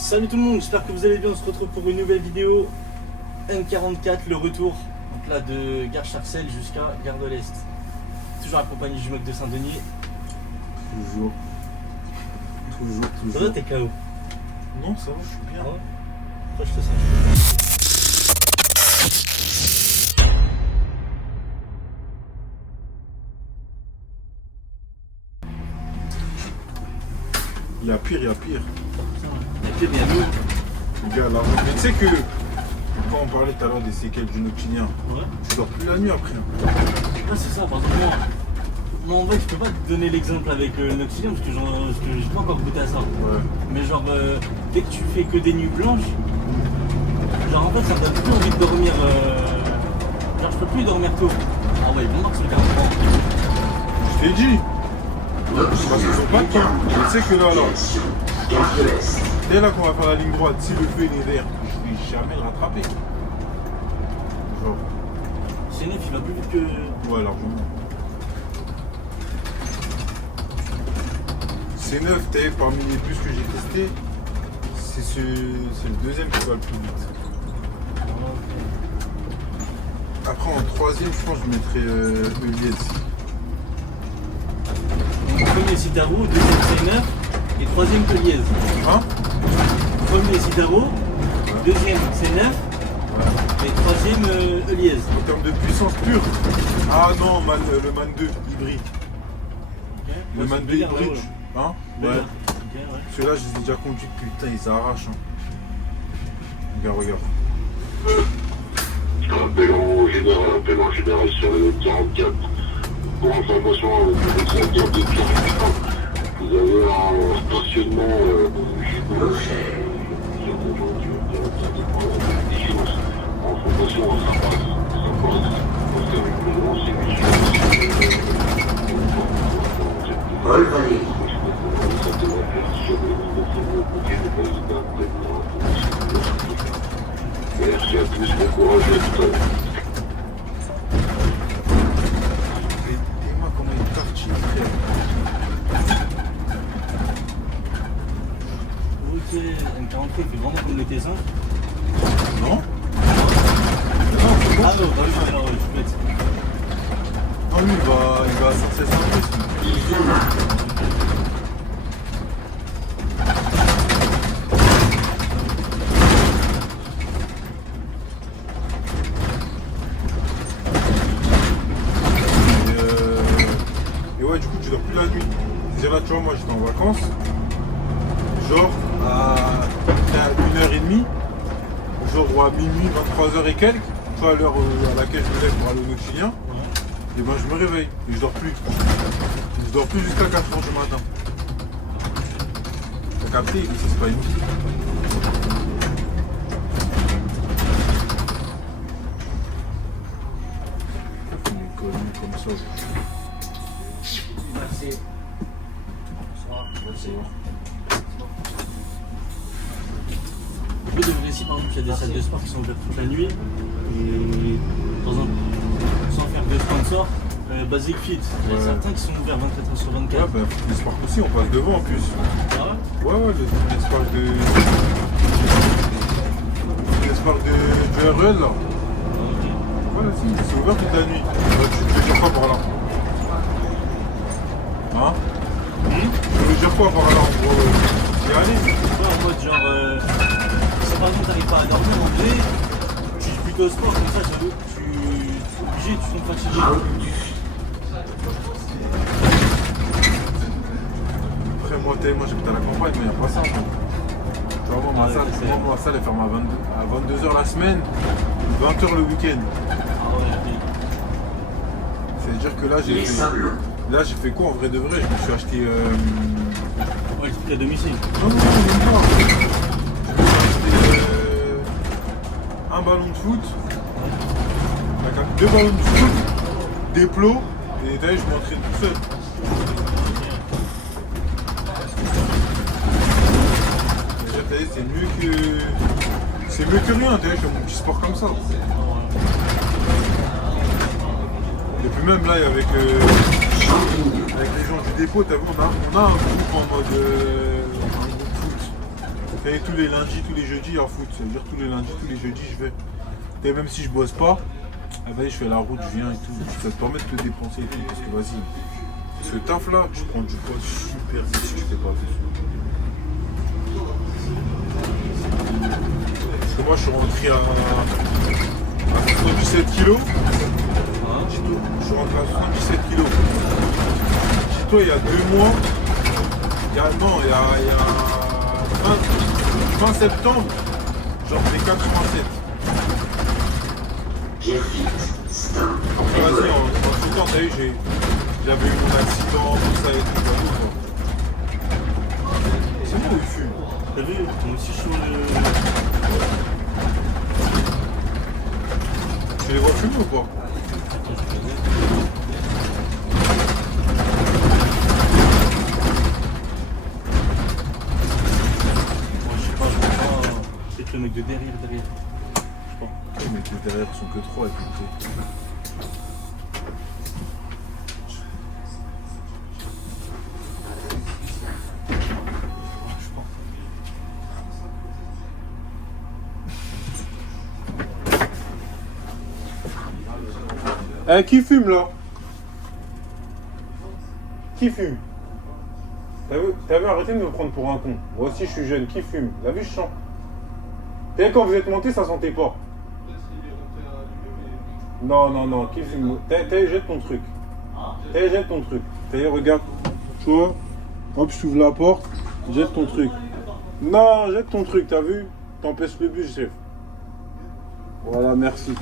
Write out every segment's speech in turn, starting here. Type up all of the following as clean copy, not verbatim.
Salut tout le monde, j'espère que vous allez bien. On se retrouve pour une nouvelle vidéo N44, le retour donc là, de Gare Charcel jusqu'à Gare de l'Est. Toujours accompagné du mec de Saint-Denis. Toujours. Ça va, t'es KO? Non, ça va, je suis bien. Ah ouais. Toi, je te sens. Il y a pire, il y a pire. Il y a bien nous. Les gars, là, mais tu sais que quand on parlait tout à l'heure des séquelles du noctilien, Ouais. tu dors plus la nuit après. Ah, c'est ça, par exemple, moi en vrai, je peux pas te donner l'exemple avec Noctilien parce que j'ai pas encore goûté à ça. Ouais. Mais genre, dès que tu fais que des nuits blanches, genre en fait, ça me donne plus envie de dormir. Genre, je peux plus dormir tôt. Ah ouais, bon, c'est le cas. Je t'ai dit. Parce qu'ils ont pas de temps. Je sais que là, dès là qu'on va faire la ligne droite, si le feu il est vert, je vais jamais le rattraper. Genre. C9, il va plus vite que. Ouais, largement. C9, t'as parmi les bus que j'ai testés, c'est le deuxième qui va le plus vite. Après, en troisième, je pense que je mettrais Eliez. Premier Citaro, deuxième C9 et troisième Eliez. Hein? Premier Citaro, deuxième C9 et troisième Eliez. En termes de puissance pure. Ah non, le Man 2 hybride. Le Man 2 hybride. Hein? Ouais. Ceux-là, je les ai déjà conduits, putain, ils arrachent. Hein. Regarde. Appel en général sur le 44. Pour information, le 44 de Turquie, vous avez un stationnement en fondation, ça passe. Parce qu'avec le grand, merci à tous, bon courage et à tout à l'heure. Dis-moi comment il tartine, frère. Ok, M40 il fait vraiment comme le T5. Non? Ah non, bah oui, alors je peux être. Ah lui, il va à 116 Et ouais, du coup, tu dors plus la nuit. C'est-à-dire là, tu vois, moi j'étais en vacances, genre à 1h30, genre ou à minuit, 23h et quelques, tu vois, à l'heure à laquelle je me lève pour aller au Noctilien, et ben je me réveille et je dors plus. Je dors plus jusqu'à 4h du matin. T'as capté, c'est pas une vie. Une connerie comme ça. Merci. Bonsoir. Merci. Vous devez ici, par exemple, il y a des salles de sport qui sont ouvertes toute la nuit. Et sans faire de sponsor, Basic Fit. Il y a Ouais. certains qui sont ouverts 24h sur 24. Ouais, bah, Fitness Park aussi, on passe devant en plus. Ah ouais? Ouais, le Fitness Park de RL là. Ok. Voilà, si, c'est ouvert toute la nuit. Tu veux dire quoi par là? Hein? Tu veux dire quoi par là en gros? Y aller? Ouais, en mode genre, si par exemple t'arrives pas à dormir, en vrai, tu joues plutôt au sport, comme ça, j'avoue, tu es obligé, tu tombes fatigué. Après, moi j'habite à la campagne, mais y a pas ça. Tu vois, moi, ma salle elle ferme à 22h la semaine, 20h le week-end. Ah ouais, ok. C'est-à-dire que là j'ai fait quoi en vrai de vrai? Je me suis acheté. Ouais, le truc à domicile. Non, même pas. Je me suis acheté un ballon de foot, deux ballons de foot, des plots, et d'ailleurs je m'entraîne tout seul. Déjà, t'as vu, c'est mieux que rien, t'as vu, je fais mon petit sport comme ça. Et puis même là, avec les gens du dépôt, t'as vu, on a un groupe en mode un groupe foot. Et tous les lundis, tous les jeudis en foot. Ça veut dire tous les lundis, tous les jeudis, je vais. Et même si je bosse pas, eh ben, je fais la route, je viens et tout. Ça te permet de te dépenser et tout. Parce que vas-y, ce taf là, tu prends du poids super vite si tu fais pas attention. Parce que moi je suis rentré à 77 kilos. Je suis rentré à 77 kilos. Dis-toi, il y a 2 mois, il y a fin septembre, j'en fais 87. Après, vas-y, en tout temps, t'as vu, j'avais eu mon accident, tout ça et tout. C'est bon, il fume. T'as vu, moi aussi je suis Tu les vois fumer ou pas? Moi je sais pas, peut-être le mec de derrière. Je sais pas. Mais tes derrière sont que 3 et puis qui fume là? Qui fume? T'as vu, arrêtez de me prendre pour un con. Moi aussi je suis jeune, qui fume? T'as vu, je chante. T'as vu, quand vous êtes monté, ça sentait pas. Non, qui fume? Jette ton truc. Jette ton truc. Regarde. Tu vois? Hop, je t'ouvre la porte. Jette ton truc. Non, jette ton truc, t'as vu? T'empêches le bus, chef. Voilà, merci.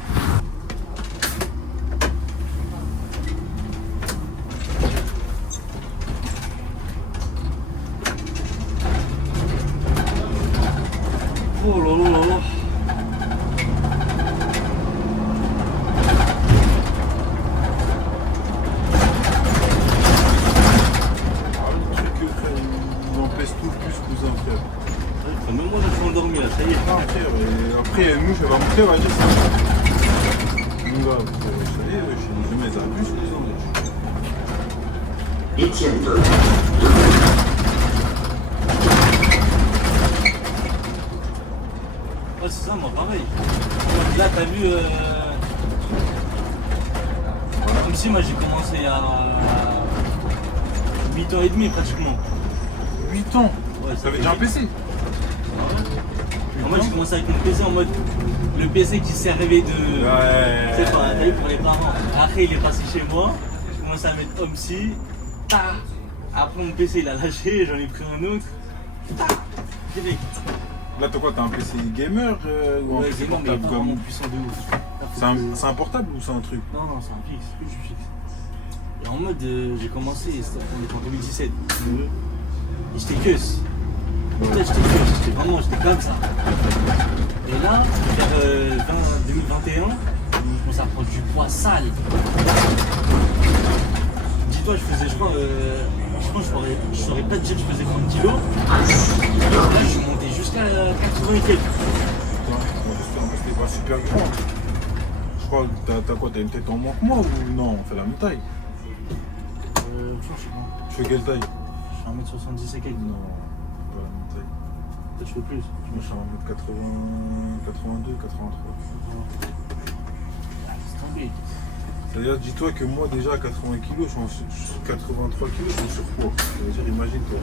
Oh là là là là. Le truc, frère, il empêche tout le bus, cousin, frère. Même moi je suis endormi là, ça y est. Ah, frère, et après, il y a une mouche, elle va monter, elle va dire ça. Mon gars, vous savez, je mets un bus, cousin. Étienne Dodd. Ouais, c'est ça, moi pareil. Là, t'as vu. Comme si moi j'ai commencé il y a 8 ans et demi pratiquement. 8 ans. Ouais, T'avais déjà un PC? En mode, j'ai commencé avec mon PC en mode le PC qui servait de. Ouais. C'est pas, t'as vu, pour les parents. Après, il est passé chez moi, j'ai commencé à mettre Homsi. Après, mon PC il a lâché, j'en ai pris un autre. Direct. Là, t'as quoi? T'as un PC gamer ou un Ouais, PC c'est bon, mais portable vraiment comme... puissant de ouf. C'est un portable ou c'est un truc? Non, c'est un fixe, que je fixe. Et en mode, j'ai commencé, on était en 2017. Et j'étais queuse. Putain, j'étais comme ça. Et là, vers 2021, on commence à prendre du poids sale. Dis-toi, je faisais, je crois, je saurais pas te dire que je faisais 30 kilos. Là, je suis monté jusqu'à 80 et quelques. C'était pas super grand. Je crois que t'as quoi? T'as une tête en moins que moi ou non? On fait la même taille. Je sais pas. Tu fais quelle taille? Je suis 1m70 et quelques. Non, pas la même taille. Peut-être je fais plus. Moi je suis 1m82, 83. C'est tombé. C'est-à-dire, dis-toi que moi déjà à 80 kg, je suis en 83 kg, je suis en surpoids. Ça veut dire, imagine-toi.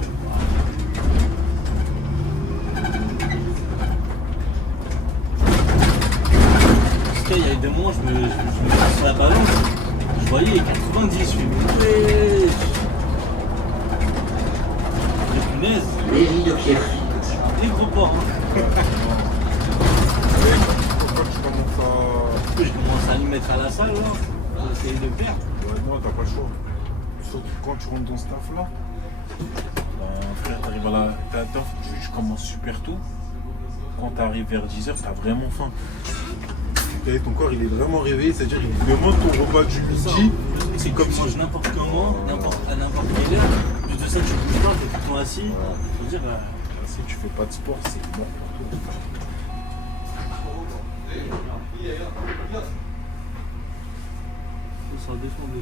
Parce qu'il y a des moments, je me mets sur la balance, je voyais 90, je fais ouais. Les punaises. Mairie de Pierrefitte. Des gros porcs. Pourquoi tu commences à... Je commence à me mettre à la salle là, pour essayer de perdre. Ouais, non, t'as pas le choix. Surtout quand tu rentres dans ce taf là, frère, t'arrives à la... Tu commences super tôt. Quand t'arrives vers 10h, t'as vraiment faim. Et ton corps il est vraiment réveillé, c'est-à-dire il te demande ton repas du midi. C'est comme si tu manges n'importe comment, à n'importe quelle heure. Plus de ça, tu bouges pas, t'es tout le temps assis. Je veux dire, Si tu fais pas de sport, c'est mort pour toi. ça redescend de.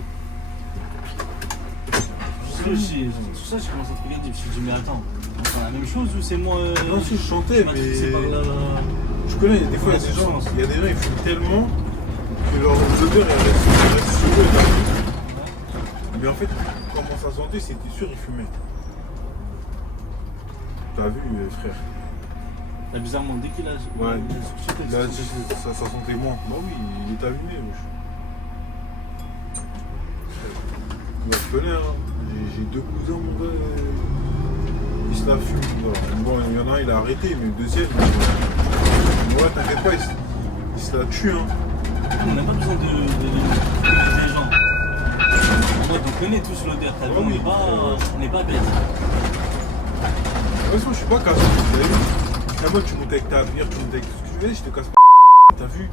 Je sais aussi, tout ça, je commence à te regarder. Je me suis dit, mais attends, on fait la même chose ou c'est moi. Non, si je chantais, mais. C'est par là. Je connais, des fois, il y a des gens, ils fument tellement que leur odeur elle reste sur eux. Mais en fait, quand on commence à sentir, c'était sûr, ils fumaient. T'as vu, frère? Là, bizarrement, dès qu'il a. Ouais. Là, ça sentait moins. Bah oui, il est allumé, wesh. Moi, je connais, hein. J'ai deux cousins, mon gars. Ils se la fument. Bon, il y en a un, il a arrêté, mais le deuxième. Ouais, t'inquiète pas, il se la tue, hein. On n'a pas besoin de des gens. En mode, on connaît tous l'odeur, t'as vu, Ouais, on n'est pas bêtes. De toute façon, je suis pas cassé, vous avez vu. Moi, tu montes avec ta bière, tu montes avec ce que tu veux, je te casse pas. T'as vu?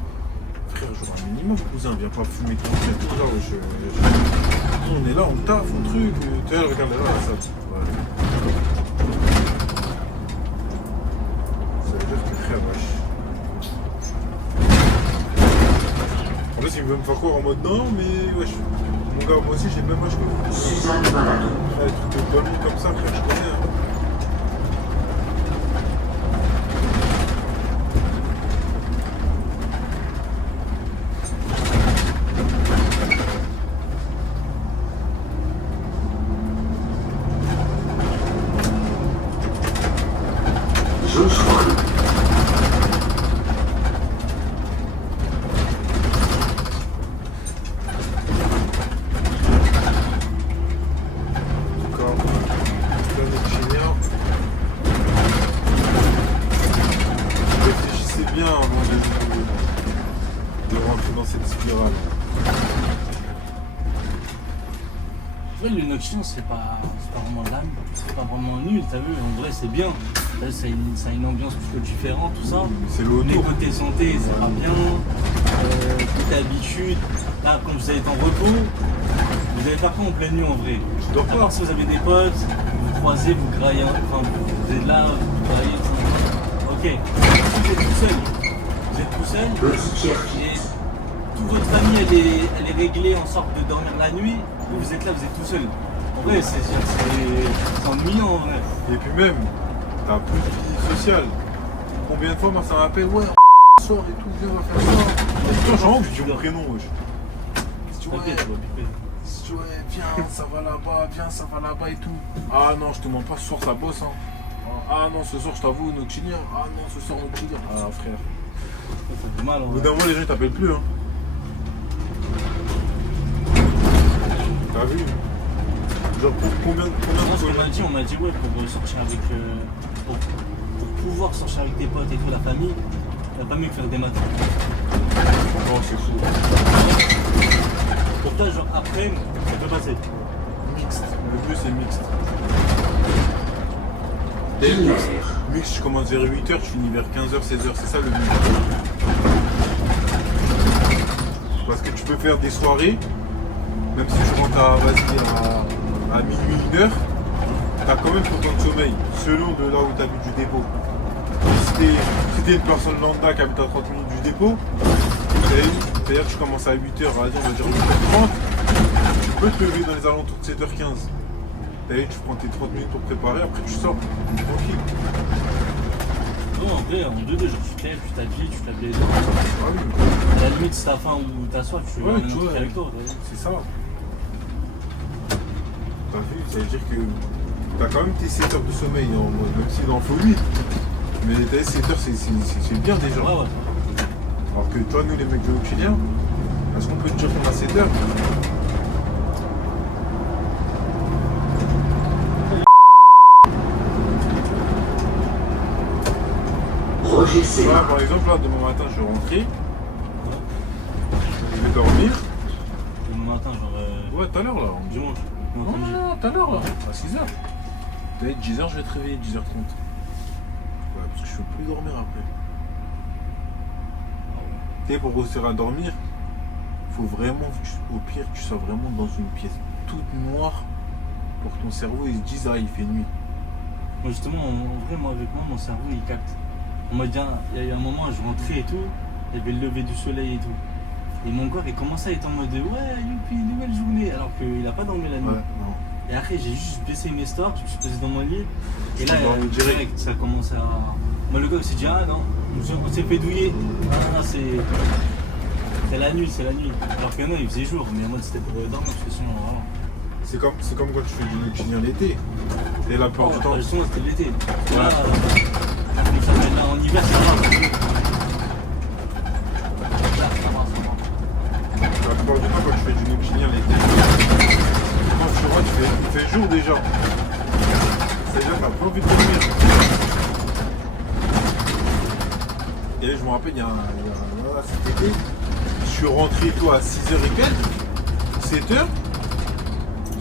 Frère, genre un minimum, cousin, viens pas fumer ton truc, tout ça, wesh. On est là, on taffe, on truc. Tu vois, regarde là, ça. Ouais. Ça veut dire que frère, wesh. En plus, il veut me faire croire en mode non, mais wesh. Mon gars, moi aussi, j'ai le même âge que vous. Suzanne Baladon. Les trucs de bonne comme ça, frère, je connais. Hein. Joshua. D'accord. Là, notre chignon. Réfléchissez bien avant de rentrer dans cette spirale. Ouais, le Nocturne, c'est pas vraiment de l'âme, c'est pas vraiment nul, t'as vu, en vrai c'est bien. Là, ça a une ambiance plutôt différente, tout ça. C'est Les l'auto. côtés santé, ça va bien. Côté habitude, là, quand vous êtes en repos, vous allez faire quoi en pleine nuit en vrai? Je dors À pas. part si vous avez des potes, vous croisez, vous graillez, enfin, vous êtes là, vous graillez, ok. Si vous êtes tout seul, Petit Pierre. et toute votre famille elle est réglée en sorte de dormir la nuit, vous êtes là, vous êtes tout seul. En vrai, c'est ennuyant en vrai. Et puis même, t'as plus de vie sociale. Combien de fois moi ça m'appelle, ouais, soir et tout, viens, on va faire ça. Et putain, j'ai envie, je dis mon prénom, wesh. Si tu vois, T'inquiète, tu vas piper. si tu vois, viens, ça va là-bas, viens, ça va là-bas et tout. Ah non, je te mens pas, ce soir ça bosse, hein. Ah non, ce soir je t'avoue, Noctilia. Ah non, ce soir Noctilia. Ah frère. Ça fait du mal en Au bout vrai. d'un moment, les gens ils t'appellent plus, hein. T'as vu? Genre, pour combien Moi, ce qu'on m'a dit, on m'a dit, ouais, pour sortir avec. Pour pouvoir sortir avec tes potes et tout, la famille, il pas mieux que faire des matins. Non, c'est fou. Pour toi, genre après, ça peut passer. Mixte. Le mieux, c'est mixte. Et mixte, je commence vers 8h, je finis vers 15h, 16h. C'est ça le mieux. Parce que tu peux faire des soirées, même si tu rentres à minuit, 1h, t'as quand même ton temps de sommeil, selon de là où tu habites du dépôt. Si t'es une personne lambda qui habite à 30 minutes du dépôt, c'est-à-dire que tu commences à 8h, on va dire 8h30, tu peux te lever dans les alentours de 7h15. T'as vu, tu prends tes 30 minutes pour préparer, après tu sors, tranquille. Non, en vrai, en 2-2, genre tu te lèves, tu t'habilles, tu te laves les dents. Ah oui, À la limite, si t'as faim ou t'as soif, tu Ouais, vas tu vois, avec toi. c'est ça. T'as vu, ça veut dire que t'as quand même tes 7 heures de sommeil, même s'il en faut 8. Mais t'as 7 heures, c'est bien déjà. Ouais, ouais. Alors que toi, nous les mecs de Chilien, est-ce qu'on peut te dire qu'on a 7 heures? Roger Là, Sénat. par exemple, là, demain matin, je vais rentrer. Je vais dormir. Demain matin, genre. Ouais, tout à l'heure, là. Dimanche. Non, Non, samedi. non, non, tout à l'heure, là. À 6h. T'as dit 10h, je vais te réveiller, 10h30. Ouais, parce que je peux plus dormir après. Tu sais, pour réussir à dormir, faut vraiment, au pire, que tu sois vraiment dans une pièce toute noire pour que ton cerveau il se dise, ah, il fait nuit. Moi, justement, en vrai, moi, avec moi, mon cerveau, il capte. On m'a dit, il y a eu un moment, je rentrais et tout, il y avait le lever du soleil et tout. Et mon corps, il commençait à être en mode ouais, youpi, nouvelle journée, alors qu'il a pas dormi la nuit. Ouais, non. Et après, j'ai juste baissé mes stores, je me suis posé dans mon lit. Et là, t'endormis direct, ça commence à. Moi, le gars, il s'est dit, ah non, on s'est fait douiller. Ah non, c'est la nuit, c'est la nuit. Alors que non, il faisait jour, mais en mode c'était pour dormir, parce que sinon, vraiment. C'est comme quand tu fais du nocturne l'été. Et la plupart du temps. Justement, c'était l'été. Ouais. Là, comme ça, là, en hiver, ça va. La plupart du temps, quand tu fais du nocturne l'été, quand tu vois, il fait jour déjà. C'est-à-dire que t'as pas envie de dormir. Et je me rappelle, il y a cet été, je suis rentré et tout à 6h et quelques, 7h.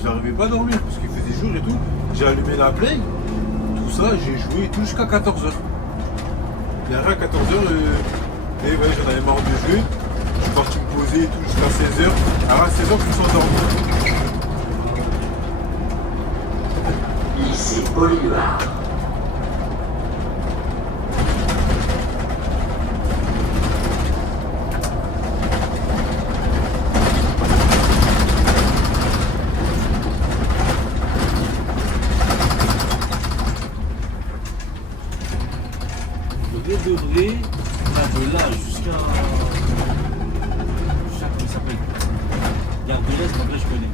J'arrivais pas à dormir parce qu'il faisait jour et tout. J'ai allumé la play, tout ça, j'ai joué et tout jusqu'à 14h. Et après à 14h, et ouais, j'en avais marre de jouer. Je suis parti me poser et tout jusqu'à 16h. Alors à 16h, je me suis endormi. Lycée Paul-Éluard. Le vrai, là, de là jusqu'à. Comment il s'appelle? Gare de l'Est, en vrai, je connais.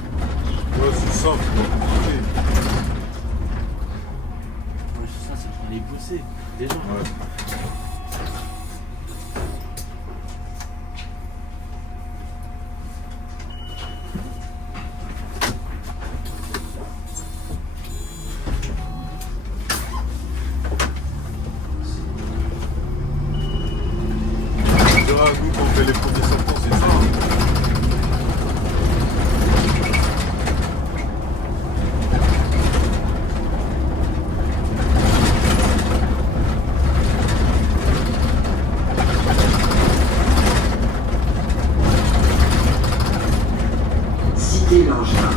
Ouais, c'est ça, c'est pas compliqué. Ouais, c'est ça, c'est qu'il allait bosser. Déjà. Ouais. Nous, quand on fait les premiers sortants, c'est ça. Cité Langevin.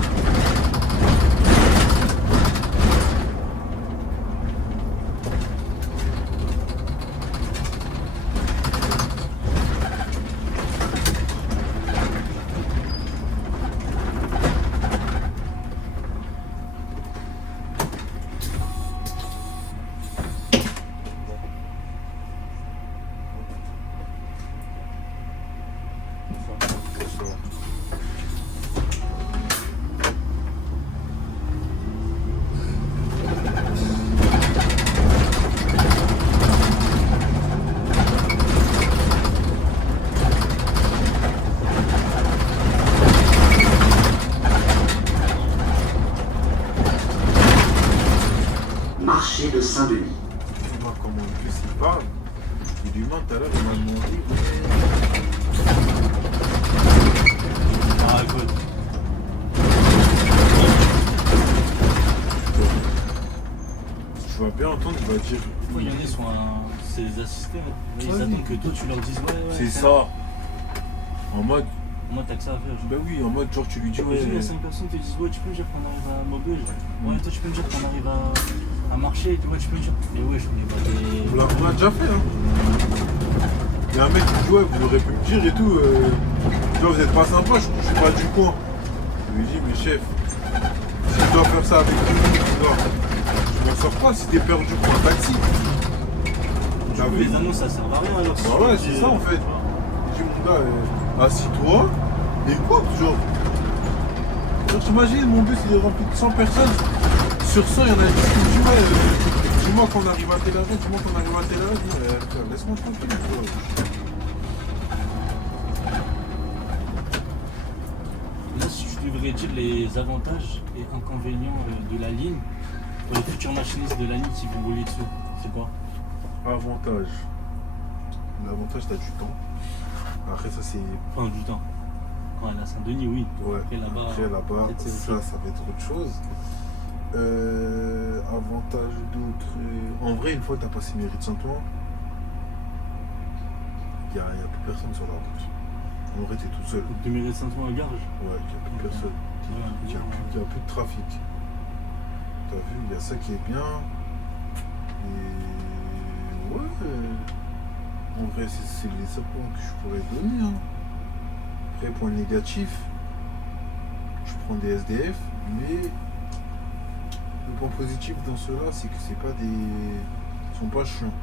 Marché de Saint-Denis. Moi, comment en plus il parle, il lui demande tout à l'heure, il m'a demandé. Ah, écoute. Tu vas bien entendre, il va dire. Il y en a, sont c'est des assistants. Mais ils Ouais. attendent que toi, tu leur dises ouais, ouais. C'est ça. En mode, Moi, t'as que ça à faire. bah oui, en mode, genre, tu lui dis, ouais. Imagine, il y a 5 personnes qui te disent ouais, tu peux me dire qu'on arrive à Maubeuge. Ouais, toi, tu peux me dire qu'on arrive à marcher. Ouais, tu peux me dire. Mais ouais, je connais pas des. On l'a déjà fait, hein. Il y a un mec qui dit, ouais, vous aurez pu me dire et tout. Tu vois, vous êtes pas sympa, je suis pas du coin. Je lui dis, mais chef, si je dois faire ça avec tout le monde, tu vois, je m'en sors pas si t'es perdu pour un taxi. T'as vu? Les annonces, ça sert à rien alors. Bah ouais, c'est ça en fait. Je dis, mon gars, assis-toi, écoute, genre. Genre, t'imagines, mon bus il est rempli de 100 personnes. Sur 100, il y en a 10 qui me disent, ouais, dis-moi qu'on arrive à telle heure, dis-moi qu'on arrive à telle heure. Je dis, frère, laisse-moi tranquille, tu vois. Là, si je devrais dire les avantages et inconvénients de la ligne pour les futurs machinistes de la ligne qui vont rouler dessus, c'est quoi? Avantage. L'avantage, t'as du temps. Après, ça, c'est. Enfin, du temps. Quand elle est à Saint-Denis, oui. Ouais. Après, là-bas, peut-être c'est ça, ça va être autre chose. Avantage d'autres. En vrai, une fois que t'as passé Mairie de Saint-Ouen, il n'y a plus personne sur la route. En vrai, t'es tout seul. De Mairie de Saint-Ouen à Garges. Ouais, il n'y a plus personne. Il n'y a plus de trafic. T'as vu, il y a ça qui est bien. Et ouais, en vrai, c'est les apports que je pourrais donner. Hein. Après, point négatif, je prends des SDF, mais le point positif dans ceux-là, c'est que c'est pas des. Ils sont pas chiants.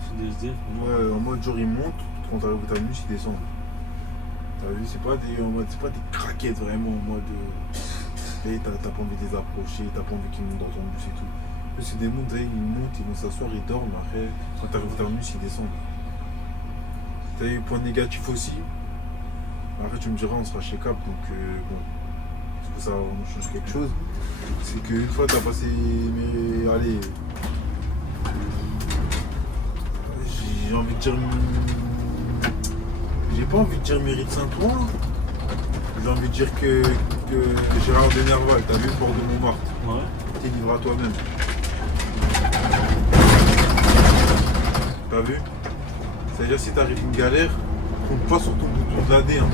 C'est des SDF. Ouais, en mode genre ils montent, quand t'arrives au terminus, ils descendent. T'as vu, c'est pas des. En mode, c'est pas des craquettes vraiment en mode. T'as pas envie de les approcher, t'as pas envie qu'ils montent dans ton bus et tout. Eux, c'est des mondes, ils montent, ils vont s'asseoir, ils dorment, après, quand t'arrives au terminus, ils descendent. T'as eu point négatif aussi. Après, tu me diras, on sera chez Cap, donc bon. Est-ce que ça vraiment change quelque chose? C'est qu'une fois, t'as passé. Mais allez. J'ai envie de dire. J'ai pas envie de dire Mairie de Saint-Ouen. J'ai envie de dire que Gérard de Nerval, t'as vu le port de Montmartre. Ouais. T'es livré à toi-même. T'as vu? C'est-à-dire si t'arrives une galère, compte pas sur ton bouton de l'AD. Hein.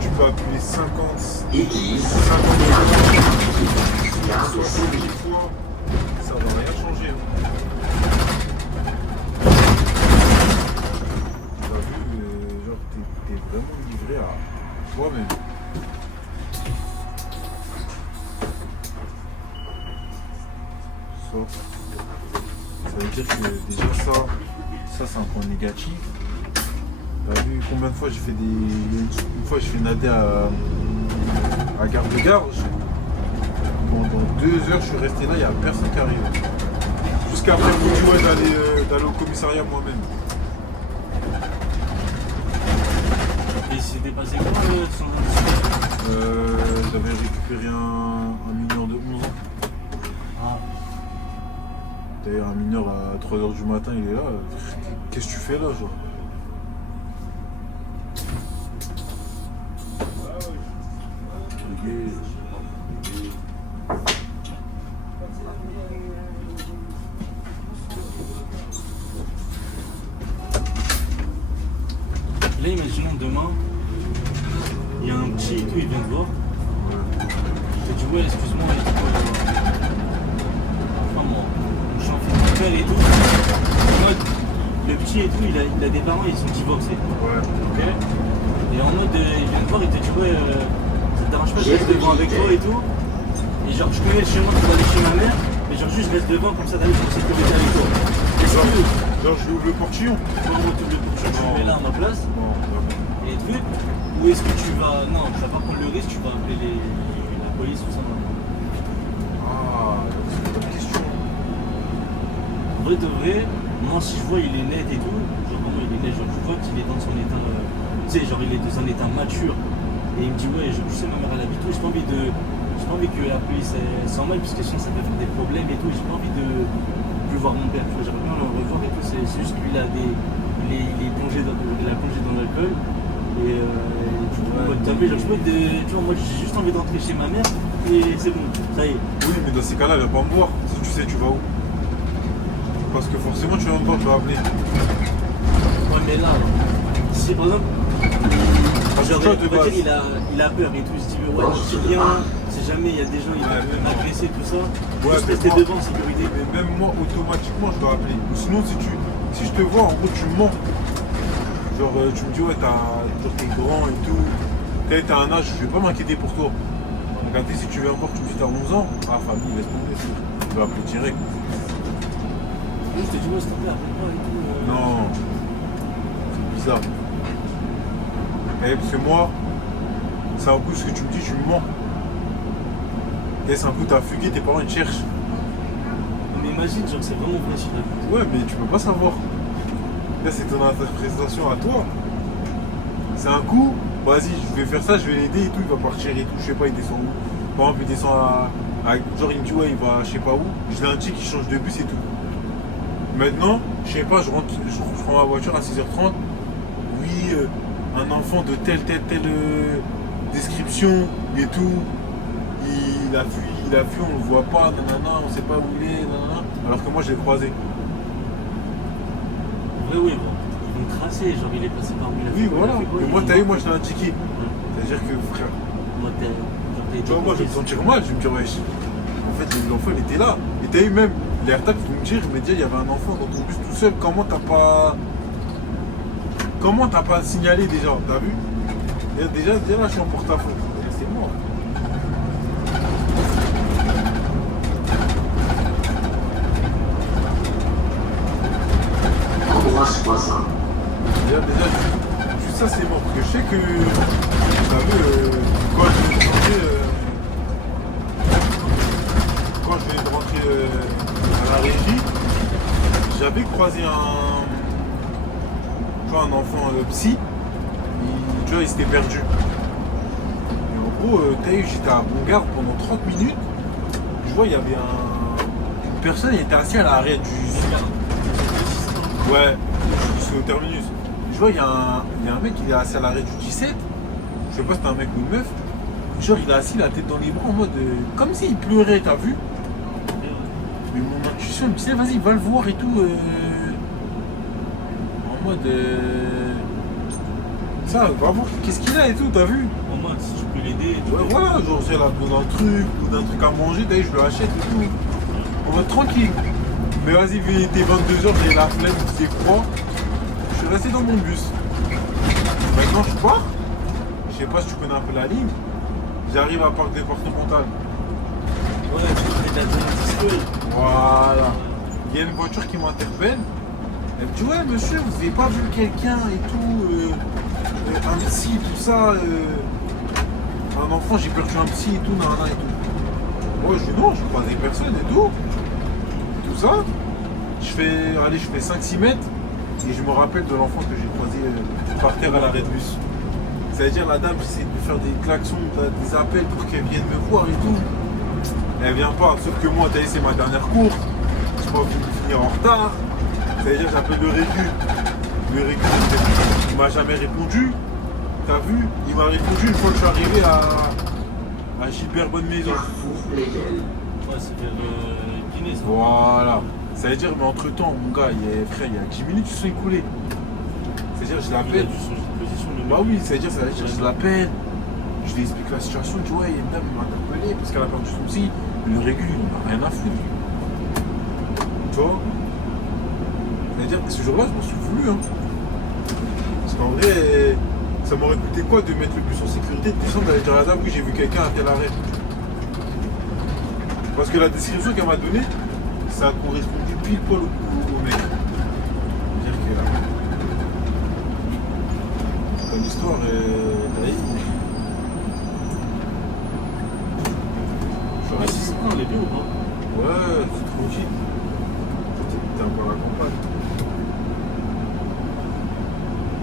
Tu peux appuyer 50. Église 50 garde 5 minutes. fois, ça va rien changer. Hein. T'as vu, genre t'es vraiment livré à toi-même. Ça veut dire que déjà ça c'est un point négatif. T'as vu combien de fois j'ai fait une fois j'ai fait une AD à Gare de Garges. Pendant 2 heures je suis resté là, il n'y a personne qui arrive. Jusqu'à après je me dis ouais d'aller au commissariat moi-même. Et c'était passé quoi sans indiscrétion? J'avais récupéré un mineur de 11 ans. Ah, D'ailleurs un mineur à 3h du matin il est là. Qu'est-ce que tu fais là genre? là, imaginons demain, il y a un petit et tout, il vient te voir. Il te dit ouais, excuse-moi et tout. Enfin, moi, je suis en train de faire et tout. En mode, le petit et tout, il a des parents, ils sont divorcés. Ouais. Ok. Et en mode, il vient te voir, il te dit ouais, ça te dérange pas, je reste devant avec toi et tout. Et genre, je connais le chemin pour aller chez ma mère, mais genre, juste je reste devant comme ça, d'aller sur sécurité avec toi. Est-ce que Genre je lui ouvre le portillon. tu vas retourner le portillon, tu le mets là à ma place? Non, Et les trucs, ou est-ce que tu vas. Non, tu vas pas prendre le risque, tu vas appeler la police ou ça. ah, c'est une bonne question. En vrai de vrai, moi si je vois il est net et tout, genre vraiment il est net, genre je vois qu'il est dans son état. Tu sais, genre il est dans un état mature. Et il me dit ouais, je sais ma mère elle habite tout, j'ai pas envie de. J'ai pas envie que la police s'en mêle parce que sinon ça peut faire des problèmes et tout, j'ai pas envie de plus voir mon père, tu vois, j'aimerais bien le revoir et tout, c'est juste qu'il a des. Il est plongé dans l'alcool. Et du coup, t'as vu, genre, je peux être tu vois, moi j'ai juste envie de rentrer chez ma mère et c'est bon, ça y est. Oui, mais dans ces cas-là, elle va pas me voir. Si tu sais, tu vas où? Parce que forcément, tu vas me voir, tu vas appeler. Ouais, mais là, si par exemple, Parce que genre, toi, on de va base. dire, il a peur et tout, il se dit, ouais, si bien, si jamais il y a des gens qui veulent m'agresser, tout ça, Ouais, juste mais rester moi- devant en sécurité. Mais même moi, automatiquement, je dois appeler. Ou sinon, si je te vois, en gros, tu me mens. Genre, tu me dis, ouais, t'es grand et tout. T'as un âge, je vais pas m'inquiéter pour toi. Regardez, si tu viens encore, tu me dis, t'as 11 ans. Ah, famille, laisse tomber. Je vais appeler direct. Moi, je te dis, ouais, s'il te plaît, appelle-moi et tout. Non. C'est bizarre. Parce que moi, c'est un coup, ce que tu me dis, tu me mens. C'est un coup, t'as fugué, tes parents, ils te cherchent. Mais imagine, genre, c'est vraiment vrai sur la route. Ouais, mais tu peux pas savoir. Là, c'est ton interprétation à toi. C'est un coup, vas-y, je vais faire ça, je vais l'aider et tout, il va partir et tout, je sais pas, il descend où. Par exemple, il descend genre, il me dit, ouais, il va je sais pas où, je l'indique, il change de bus et tout. Maintenant, je sais pas, je prends ma voiture à 6h30. Oui, un enfant de telle description et tout, il a fui, on le voit pas, nanana, on sait pas où il est, nanana, alors que moi, je l'ai croisé. Ouais, oui, bon. Ils vont tracer, genre, il est passé par où il a Oui, fait quoi, voilà. il a fait quoi, Mais moi, il- t'as vu, moi, je l'ai indiqué. Ouais. C'est-à-dire que, frère, Moi, t'as été tu vois, moi, je vais me police. sentir mal, je vais me dire, wesh. En fait, l'enfant, il était là. Et t'as eu même les RTAC qui vont me dire, il y avait un enfant dans ton bus tout seul, comment t'as pas. comment t'as pas signalé déjà, t'as vu? Déjà là, je suis en porte-à-faux. C'est mort. Ambroise Poisson. Déjà, juste ça, c'est mort. Parce que je sais que, t'as vu, quand je vais rentrer à la régie, j'avais croisé un enfant psy. Tu vois, il s'était perdu. Et en gros, j'étais à Bongarde pendant 30 minutes. Je vois, il y avait une personne, il était assis à l'arrêt du... Ouais, c'est au terminus. Je vois, il y a un mec, il est assis à l'arrêt du 17. Je sais pas si c'est un mec ou une meuf. Genre, il est assis, la tête dans les bras, en mode... comme s'il pleurait, t'as vu? Mais mon intuition, elle me disait, vas-y, va le voir et tout. En mode... ça, va voir qu'est-ce qu'il a et tout, t'as vu? En mode, si je peux l'aider. Ouais, voilà, genre si elle a besoin d'un truc ou d'un truc à manger, d'ailleurs je le achète et tout. On va être tranquille. Mais vas-y, il était 22h, j'ai la flemme, c'est froid. Je suis resté dans mon bus. Maintenant je pars. Je sais pas si tu connais un peu la ligne. J'arrive à parc départemental. Ouais, tu fais ta zone disque. Voilà. Il y a une voiture qui m'interpelle. Elle me dit ouais monsieur, vous avez pas vu quelqu'un et tout, un psy, tout ça, un enfant, j'ai perdu un psy et tout, nanana et tout. Moi je dis non, je croise des personnes et tout. Tout ça. Je fais 5-6 mètres et je me rappelle de l'enfant que j'ai croisé par terre à l'arrêt de bus. C'est-à-dire la dame, j'essaie de faire des klaxons, des appels pour qu'elle vienne me voir et tout. Elle vient pas, sauf que moi, t'as vu, c'est ma dernière course. Je suis pas voulu finir en retard. C'est-à-dire j'appelle le régu. Le régu, il m'a jamais répondu. T'as vu? Il m'a répondu une fois que je suis arrivé à Gilbert Bonne Maison. Carrefour Pleyel. Ouais, c'est vers Guinée, ça. Voilà. Ça veut dire, mais entre temps, mon gars, il y a 10 minutes qui se sont écoulées. C'est-à-dire, je Il a l'appelle. dû changer de position, le Bah mec. oui, ça veut dire, je l'appelle. Je lui explique la situation. Tu vois, il y a une dame qui m'a interpellé parce qu'elle a perdu son psy. Le régu, il n'a rien à foutre. Tu vois? C'est-à-dire que ce jour-là, je m'en suis voulu. Hein. Parce qu'en vrai, ça m'aurait coûté quoi de mettre le bus en sécurité, de descendre, d'aller dire à la dame, oui, j'ai vu quelqu'un à tel arrêt. Parce que la description qu'elle m'a donnée, ça correspondait pile poil au mec. C'est-à-dire que comme histoire, Ah, si, c'est on est bien ou pas? ouais, c'est tranquille. T'es encore à la campagne.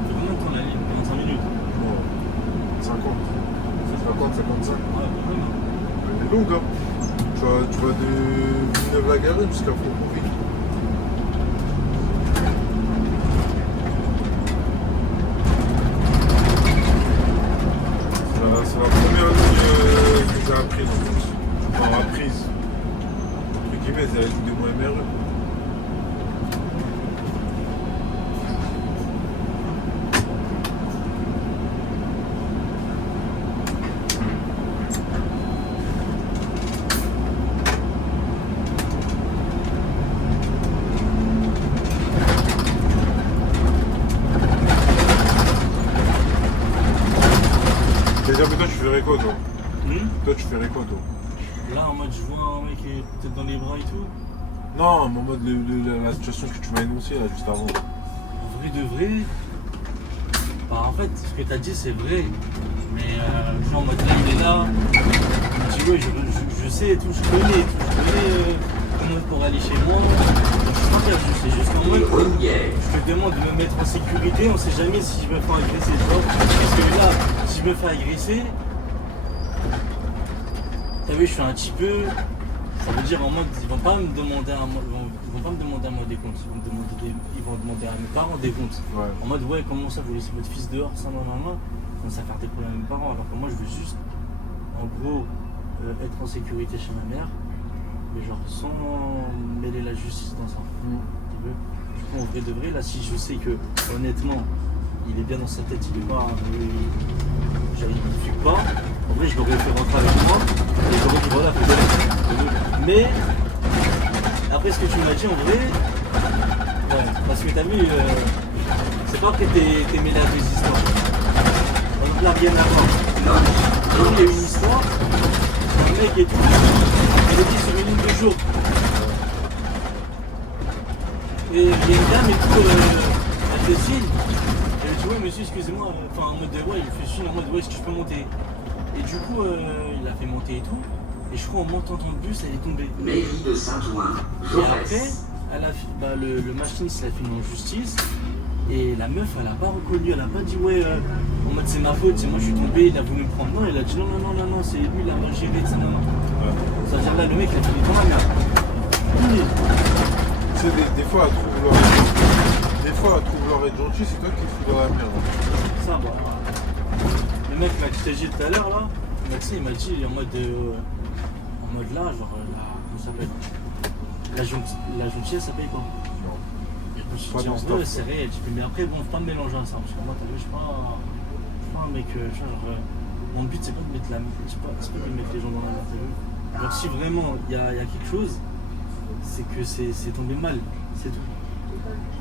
C'est combien de temps la ligne? 45 minutes. Non, 50. 55. Ouais, quand même. Elle est longue, hein. Tu vas de Villeneuve-la-Garenne jusqu'à Faubourg-Ville. C'est la première ligne que j'ai apprise en plus. Enfin, apprise. Entre guillemets, c'est la ligne de mon MRE. C'est-à-dire que toi, tu ferais quoi, toi? Toi, tu ferais quoi, toi? Là, en mode, je vois un mec qui est peut-être dans les bras et tout. Non, en mode la situation que tu m'as énoncée là juste avant. En vrai de vrai, bah en fait, ce que t'as dit, c'est vrai. Mais genre, en mode, là, il est là. Il me dit, ouais, je sais et tout, je connais comment pour aller chez moi. C'est juste en mode, Remière. je te demande de me mettre en sécurité, on sait jamais si je me fais agresser, tu vois. Parce que là, si je me fais agresser, t'as vu, je suis un petit peu. Ça veut dire en mode, ils vont pas me demander à moi, ils vont pas me demander à moi des comptes, ils vont demander à mes parents des comptes. Ouais. En mode, ouais, comment ça, vous laissez votre fils dehors, ça, non, donc ça va faire des problèmes à mes parents, alors que moi, je veux juste, en gros, être en sécurité chez ma mère, mais genre sans mêler la justice dans ça. Tu veux? Du coup, en vrai de vrai, là, si je sais que, honnêtement, il est bien dans sa tête, il est pas, il ne fugue pas, en vrai, je l'aurais fait rentrer avec moi, et j'aurais dit, voilà, faut donner. Mais, après ce que tu m'as dit, en vrai, ouais, parce que t'as vu, C'est pas que t'aimais la deux histoires. Donc là, rien à voir. Donc, il y a une histoire, un mec et tout, elle était sur une ligne de jour. Et il y a une dame et tout, elle fait signe. Elle dit ouais monsieur excusez-moi, enfin en mode ouais, il fait signe en mode ouais est-ce que je peux monter. Et du coup il a fait monter et tout. Et je crois en montant dans le bus elle est tombée. Mairie de Saint-Ouen, Et après, Jaurès. le machiniste l'a fini en justice. Et la meuf elle a pas reconnu, elle a pas dit ouais en mode c'est ma faute, c'est moi je suis tombé, il a voulu me prendre. Non, elle a dit non, c'est lui, il a géré, ça, non. C'est-à-dire là le mec il a fini dans la merde. Oui. Tu sais, des fois, à trop vouloir être gentil, c'est toi qui fous dans la merde. Ça, bah. Le mec là que je t'ai dit tout à l'heure, là, il m'a dit en mode là, genre, comment ça s'appelle la gentillesse, ça paye quoi. Non. Et je me suis Pas dit, dans en ce vrai, temps. c'est réel. Mais après, bon, faut pas me mélanger à ça. Parce que moi, t'as vu, je suis pas un mec, genre, mon but, c'est pas de mettre c'est pas de mettre les gens dans la merde, t'as vu. Donc, si vraiment il y a quelque chose, c'est que c'est tombé mal, c'est tout.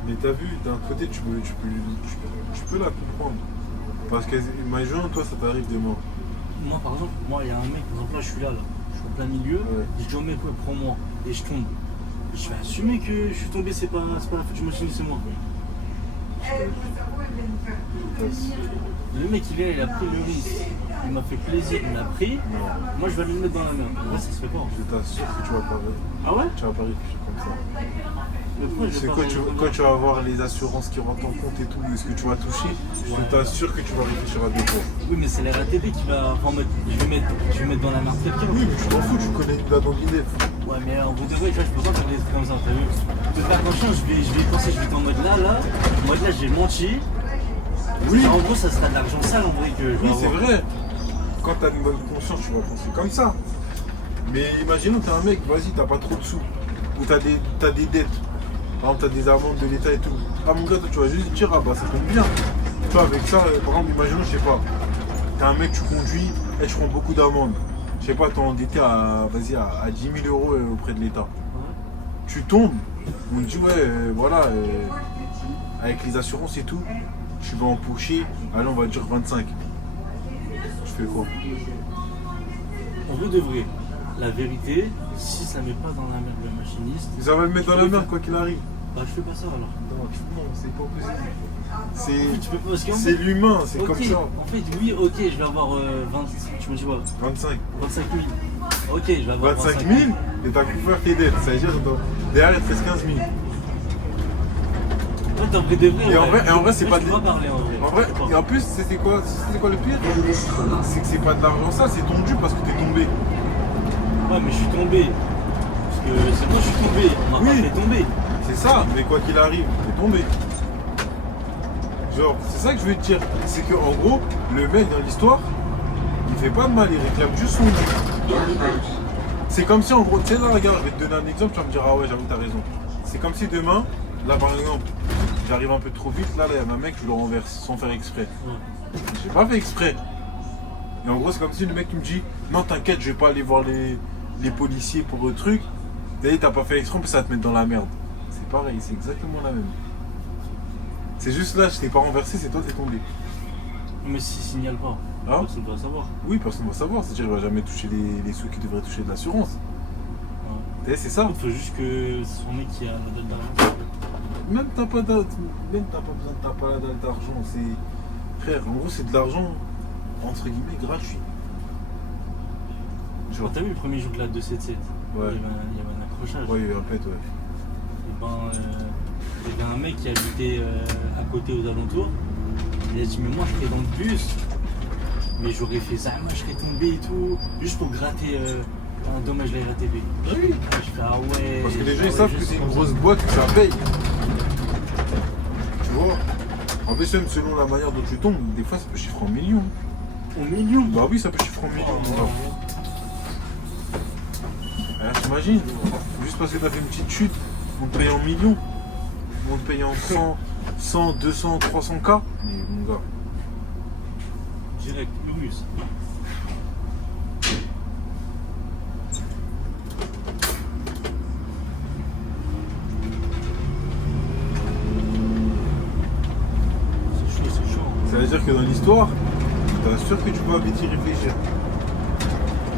Mais t'as vu, d'un côté, tu peux la comprendre. Parce que, imagine, toi, ça t'arrive des morts. Moi, par exemple, il y a un mec, par exemple, là, je suis là, je suis en plein milieu, Ouais. je dis au mec, ouais, prends-moi, et je tombe. Je vais assumer que je suis tombé, c'est pas la faute du machiniste, c'est moi. Le mec, il a pris le risque, il m'a fait plaisir, il m'a pris, moi, je vais aller le mettre dans la merde. En vrai, ça se fait pas. Je t'assure que tu vas pas Ah ouais? réfléchir comme ça. Mais pourquoi je vais C'est pas quand réfléchir quand tu vas voir les assurances qui rentrent en compte et tout, et ce que tu vas toucher, je t'assure que tu vas réfléchir à deux fois. Oui, mais c'est la RATP qui va. Enfin, en mode, je vais mettre dans la marque quelqu'un. Oui, mais tu t'en fous, tu connais une date dans l'idée. Ouais, mais en vous de vrai, tu vois, je peux pas faire des trucs comme ça, t'as vu? De faire confiance, je vais y penser, je vais être en mode là, j'ai menti. Oui. En gros, ça sera de l'argent sale en vrai que je vais Oui, c'est avoir. vrai. Quand t'as une bonne conscience, tu vas penser comme ça. Mais imaginons t'es un mec, vas-y, t'as pas trop de sous. Ou t'as des dettes. Par exemple, t'as des amendes de l'État et tout. Ah mon gars, toi, tu vas juste dire, ah bah ça tombe bien. Tu vois, avec ça, par exemple, imaginons, je sais pas, t'es un mec, tu conduis, et tu prends beaucoup d'amendes. Je sais pas, t'es endetté à 10 000 euros auprès de l'État. Tu tombes, on te dit, ouais, voilà, avec les assurances et tout, tu vas empocher, allez, on va dire 25. Je fais quoi? En vrai de vrai, la vérité, si ça met pas dans la merde le machiniste, Ça va le mettre dans la merde quoi qu'il arrive. bah je fais pas ça alors. Non, c'est pas possible. En fait, tu peux pas parce qu'en C'est fait, l'humain, c'est ok, comme ça. en fait, oui, ok, je vais avoir 20, tu me dis quoi? 25. 25 000. Ok, je vais avoir 25 000 et t'as couvert tes dettes. Ça veut dire que derrière il te reste 15 000. En fait, en vrai de vrai, Et en vrai, c'est moi, pas je peux des- pas parler en vrai. En vrai, Je peux pas. et en plus, c'était quoi le pire? Ernestrement. C'est que c'est pas de l'argent ça, c'est ton dû parce que t'es tombé. Ouais, mais je suis tombé. Parce que c'est moi, je suis tombé. On m'a Oui. pas fait tomber. C'est ça, mais quoi qu'il arrive, t'es tombé. Genre, c'est ça que je veux te dire. C'est que en gros, le mec dans l'histoire, il fait pas de mal, il réclame juste son dû. Garibaldi. C'est comme si en gros, tu sais là, regarde, je vais te donner un exemple, tu vas me dire, ah ouais, j'avoue, t'as raison. C'est comme si demain, là par exemple, j'arrive un peu trop vite, là, il y a un mec, je le renverse sans faire exprès. Ouais. J'ai pas fait exprès. Et en gros, c'est comme si le mec qui me dit, non, t'inquiète, je vais pas aller voir les policiers pour le truc. D'ailleurs, t'as pas fait exprès, puis ça va te mettre dans la merde. C'est pareil, c'est exactement la même. C'est juste là, je t'ai pas renversé, c'est toi qui es tombé. Mais s'il signale pas, Ah. personne ne doit savoir. Oui, personne va savoir, c'est-à-dire qu'il va jamais toucher les sous qu'il devrait toucher de l'assurance. Ouais. C'est ça. Il faut juste que son mec qui a la date d'argent. Même t'as pas besoin de t'as pas la dalle d'argent, c'est. Frère, en gros c'est de l'argent entre guillemets gratuit. Genre, T'as vu le premier jour de la 277 Ouais. Il y avait un accrochage. ouais, il y a eu un pet, ouais. Et ben, il y avait un mec qui habitait à côté aux alentours. Il a dit mais moi je serais dans le bus, mais j'aurais fait ça, moi je serais tombé et tout, juste pour gratter un dommage de la RATP. Oui. Je fais ah ouais. Parce que les gens ah ils ouais, savent que juste c'est une comme grosse ça. boîte que ça paye. Tu vois. En plus même selon la manière dont tu tombes, des fois ça peut chiffrer en millions. Au million. Bah oui ça peut chiffrer en millions. Oh, mon gars. Alors, t'imagines, juste parce que t'as fait une petite chute, on te paye en millions. On te paye en 100, 200, 300 K. Mais mon gars. Direct, Urus. C'est-à-dire que dans l'histoire, je t'assure que tu vas vite y réfléchir.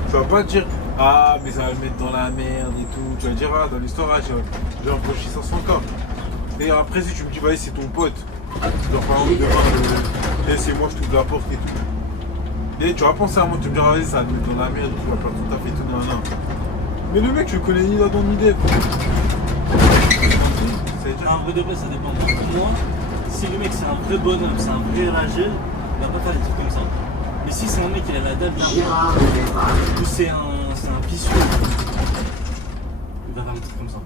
Tu vas pas te dire ah mais ça va me mettre dans la merde et tout. Tu vas dire ah dans l'histoire ah, j'ai empoché 500K. Et après si tu me dis vas-y c'est ton pote. Genre par exemple demain c'est moi je t'ouvre la porte et tout. Et tu vas penser à moi, tu me diras vas-y ça va me mettre dans la merde, tu vas perdre tout à fait tout dans un. Mais le mec tu le connais ni là dans ni dev. Un vrai de vrai, ça dépend. Pour moi, si le mec c'est un vrai bonhomme, c'est un vrai rageux, il va pas faire des trucs comme ça. Mais si c'est un mec qui a la dalle Gérard Delval. ou c'est un pisseux, il va faire un truc comme ça.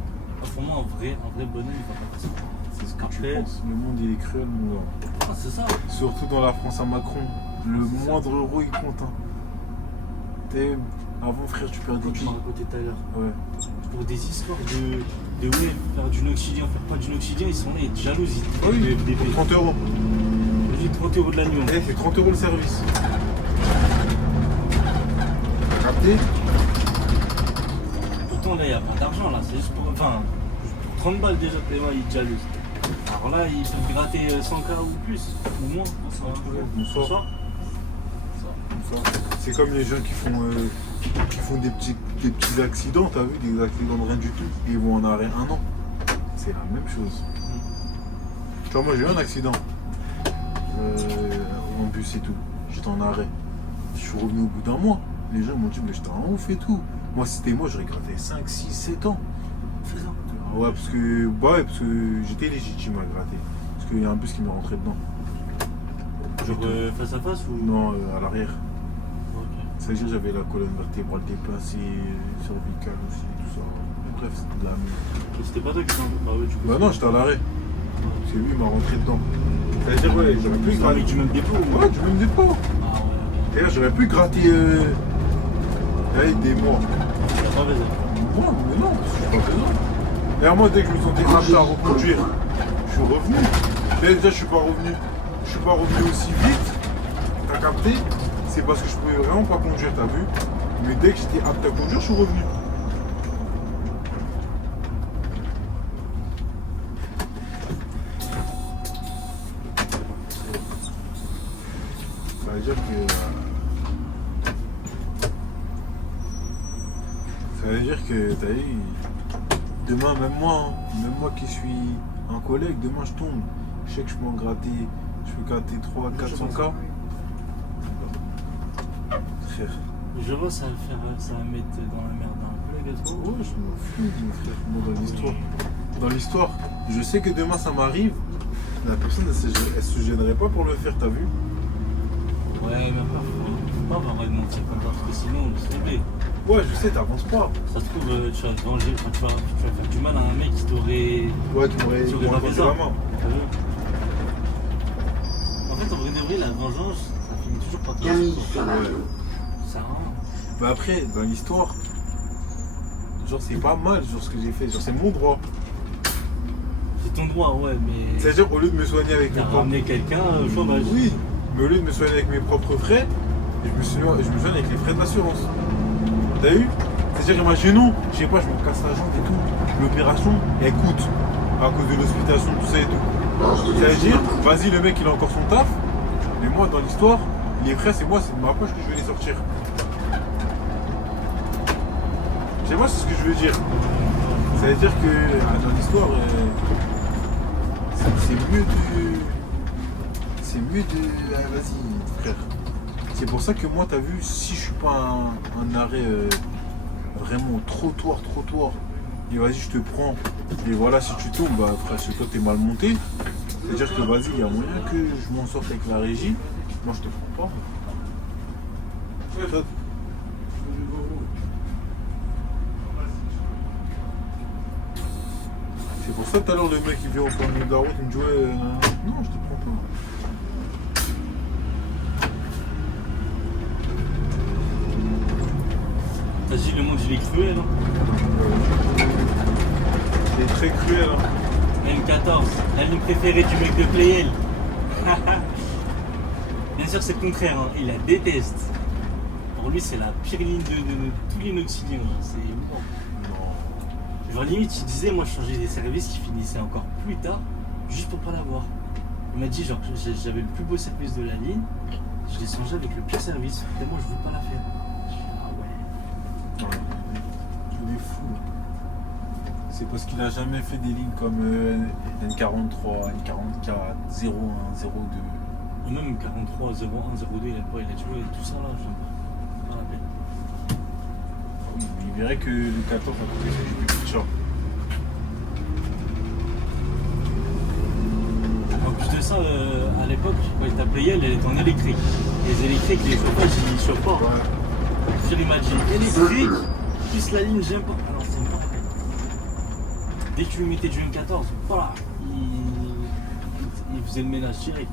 Pour moi, un vrai bonhomme, il va pas faire ça. C'est ce que tu Après- penses. Le monde il est cruel mon gars. Ah, c'est ça. Surtout dans la France à Macron. Le moindre euro il compte. Hein. Avant frère tu perds des Quand tu billes. m'as raconté tout à l'heure. Ouais. Pour des histoires de ouais, faire du noxidien, faire pas du noxidien, ils sont là, ils te jalousent. Ah oui, des pour 30 euros. J'ai 30 € de la nuit. Eh, c'est 30 euros le service. T'as capté? Pourtant, là, il n'y a pas d'argent, là. C'est juste pour. Enfin, pour 30 balles déjà, t'es ils te jalousent. Alors là, ils peuvent gratter 100K ou plus, ou moins. Bonsoir. C'est comme les gens qui font des petits accidents, t'as vu, des accidents de rien du tout, et ils vont en arrêt 1 an. C'est la même chose. Tu vois, moi j'ai eu un accident en bus et tout. J'étais en arrêt. Je suis revenu au bout d'un mois. Les gens m'ont dit, mais j'étais en ouf et tout. Moi, si c'était moi, j'aurais gratté 5, 6, 7 ans. C'est ça. Ouais, parce que j'étais légitime à gratter. Parce qu'il y a un bus qui m'est rentré dedans. Genre face à face ou. Non, à l'arrière. Ok. C'est-à-dire j'avais la colonne vertébrale déplacée, cervicale aussi, tout ça. Mais bref, c'était de la merde. Et c'était pas toi qui t'en. Bah ouais, du coup. Bah non, j'étais à l'arrêt. C'est lui, il m'a rentré dedans. C'est-à-dire, ouais, j'aurais pu C'est un gratter. mec du même dépôt ou. Ouais, du même dépôt. Ah ouais, ok. D'ailleurs, j'aurais pu gratter des mois. T'as pas baisé. Moi, mais non, parce que je suis pas besoin. D'ailleurs, moi, dès que je me sentais apte à reconduire, je suis revenu. D'ailleurs, déjà, je suis pas revenu aussi vite. T'as capté? C'est parce que je pouvais vraiment pas conduire, t'as vu? Mais dès que j'étais apte à conduire, je suis revenu. Ça veut dire que. Ça veut dire que, t'as vu, demain, même moi qui suis un collègue, demain je tombe. Je sais que je peux en gratter, je peux gratter 300, 400K. Frère. Je vois, ça va mettre dans la merde un collègue à toi. Ouais, je m'en fous, mon frère. Moi, dans l'histoire, je sais que demain ça m'arrive. La personne, elle se gênerait pas pour le faire, t'as vu? Ouais, mais après, faut pas avoir de mentir comme ça, parce que sinon, on se fait. Ouais, je sais, t'avances pas. Ça se trouve, tu vas te venger, enfin, tu vas faire du mal à un mec qui t'aurait. Ouais, tu m'aurais Tu aurais pas fait tendu ça. la main. T'as vu. En fait, en vrai de vrai, la vengeance, ça finit toujours par te Camille réussir. Famaglio. Ça rend. Mais après, dans l'histoire, genre c'est pas mal genre, ce que j'ai fait, genre c'est mon droit. C'est ton droit, ouais, mais. C'est-à-dire au lieu de me soigner avec mes T'as propres... ramené quelqu'un au chômage. Oui, mais au lieu de me soigner avec mes propres frais, je me soigne avec les frais de l'assurance. T'as vu? C'est-à-dire imaginons, je sais pas, je me casse la jambe et tout, l'opération elle coûte à cause de l'hospitalisation, tout ça et tout. C'est-à-dire, vas-y le mec il a encore son taf, mais moi dans l'histoire, les frais c'est moi, c'est de ma poche que je vais les sortir. Je sais pas ce que je veux dire. Ça veut dire que dans l'histoire, c'est mieux de. C'est mieux de. Ah, vas-y, frère. C'est pour ça que moi, t'as vu, si je suis pas un arrêt vraiment trottoir, et vas-y, je te prends, et voilà, si tu tombes, bah frère, c'est toi, t'es mal monté. C'est-à-dire que vas-y, il y a moyen que je m'en sorte avec la régie. Moi, je te prends pas. Toi, c'est pour ça tout à l'heure le mec il vient au point de la route, il me dit ouais non je te prends pas. T'as dit le monde il est cruel, hein. Il est très cruel hein. M14, la ligne préférée du mec de Playel. Bien sûr c'est le contraire, hein. Il la déteste. Pour lui c'est la pire ligne de tous les noxyliens, c'est bon. Non. Genre limite il disait moi je changeais des services qui finissaient encore plus tard juste pour pas l'avoir. Il m'a dit, genre, j'avais le plus beau service de la ligne, je l'ai changé avec le pire service, tellement je veux pas la faire. Je fais, ah ouais. Ouais, il est fou. C'est parce qu'il a jamais fait des lignes comme N43, N44, 01, 02. Et même 43, 01, 02, il a joué tout ça là, je sais pas la peine. Il verrait que le 14 à côté c'est du cher. En plus de ça, à l'époque, quand il t'a payé, elle était en électrique. Les électriques, les chauffages, ils chauffent pas. Ouais. Il m'a dit électrique, plus la ligne, j'aime pas. Alors c'est pas la peine. Dès que tu lui mettais du N14, voilà, il faisait le ménage direct.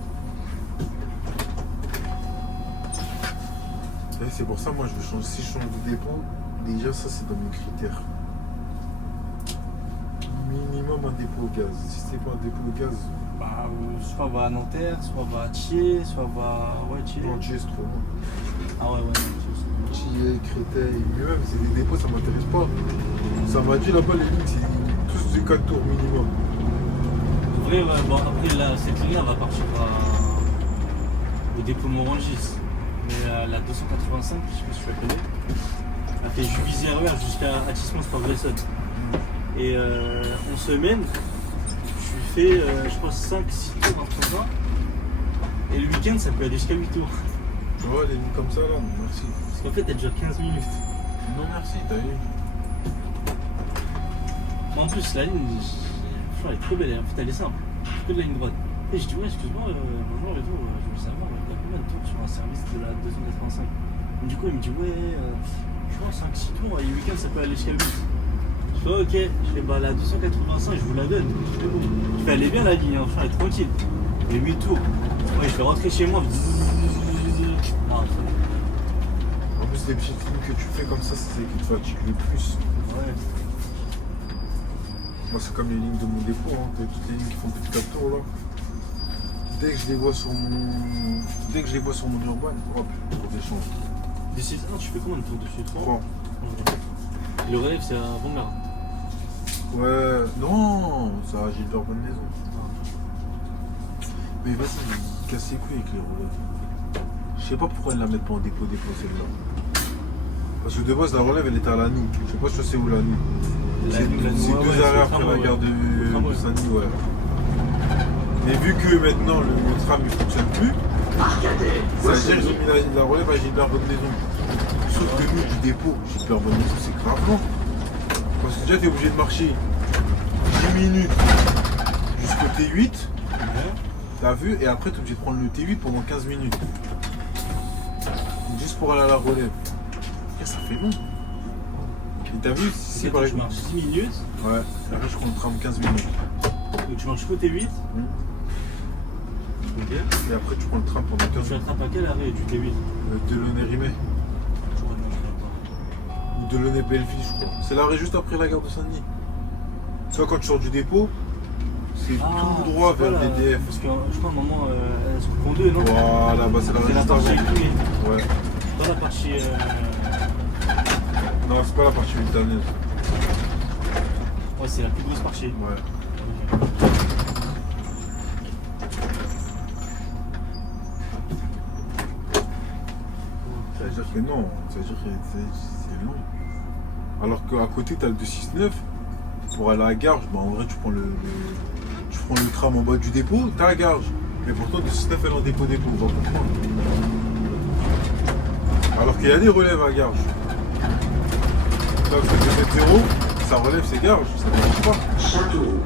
Et c'est pour ça moi je veux changer. Si je change de dépôt, déjà ça c'est dans mes critères. Minimum un dépôt au gaz. Si c'est pas un dépôt au gaz, Bah, soit va à Nanterre, soit va à Thiers, soit va. Ouais, Thiers. non, tu es trop loin. Ah ouais, Thiers, Créteil, lui-même, c'est des dépôts, ça m'intéresse pas. Ça m'a dit là-bas, les lignes, c'est tous des 4 tours minimum. En vrai, ouais, bon, après, là, cette ligne-là va partir au dépôt Morangis. Mais la 285, je sais pas si tu la connais, elle fait Juvisy-RER jusqu'à Athis-Mons par Grayson. Et en semaine, tu fais, je pense, 5-6 tours entre ça. Et le week-end, ça peut aller jusqu'à 8 tours. Tu vois, les lignes comme ça, là, non, merci. Parce qu'en fait, elle dure 15 minutes. Non, merci, t'as vu. En plus, la ligne, elle est trop belle. En fait, elle est simple. C'est que de la ligne droite. Et je dis, ouais, excuse-moi, bonjour et tout. Je veux savoir, il y a combien de tours sur un service de la 285? Et du coup, il me dit, ouais, je pense 5-6 tours. Et le week-end, ça peut aller jusqu'à 8. Je fais, ok. Je fais, bah, la 285, je vous la donne. Je fais, bon. Je fais, elle est bien la ligne, hein, elle est tranquille. Et 8 tours. Ouais, je vais rentrer chez moi. Non, En plus, les petites lignes que tu fais comme ça, c'est qui te fatiguent le plus. ouais. Moi, c'est comme les lignes de mon dépôt, hein. T'as toutes les lignes qui font plus de 4 tours, là. Dès que je les vois sur mon urbain, hop, je redescends. Du 6-1, tu fais combien de tours dessus? 3? 3. Le relève, c'est à Romer. Ouais, non, ça a Gilbert Bonne Maison. Mais vas-y, il casse les couilles avec les relèves. Je sais pas pourquoi ils la mettent pas en dépôt celle-là. Parce que de base, la relève, elle était à la Noue. Je sais pas si tu sais où la Noue. C'est deux arrêts après la gare de Saint-Denis, ouais. Mais vu que maintenant le tram ne fonctionne plus, ça veut dire qu'ils ont mis la relève à Gilbert Bonne Maison. Sauf que nous, du dépôt, Gilbert Bonne Maison, c'est grave long. Parce que déjà, t'es obligé de marcher 10 minutes jusqu'au T8. T'as vu? Et après, t'es obligé de prendre le T8 pendant 15 minutes. Juste pour aller à la relève. Et ça fait long. Et t'as vu? Si C'est par tu exemple. marches 6 minutes, Ouais, et après, je prends le tram 15 minutes. donc tu marches jusqu'au T8. Ok. Et après, tu prends le tram pendant 15 Tu minutes. attrapes à quel arrêt du T8? Delaunay-Rimet. Ou Delaunay-Belleville, je crois. C'est l'arrêt juste après la gare de Saint-Denis. Tu vois, quand tu sors du dépôt, c'est tout droit vers DDF. Parce que je crois à un moment, elles se coupent en deux, non? Voilà, bah c'est la C'est la juste partie avant. avec lui. Ouais. Pas la partie. Non, c'est pas la partie ultérieure. Ouais, c'est la plus grosse partie. Ouais. Ok. Ça veut dire que non, ça veut dire que c'est long. Alors qu'à côté, t'as le 269. Pour aller à la gare, bah en vrai, tu prends le tram en bas du dépôt, t'as la gare. Mais pourtant, le 269 elle est en dépôt, on va comprendre. Alors qu'il y a des relèves à Garges. Là, vous faites 0, ça relève ses Garges, ça ne marche pas. Château.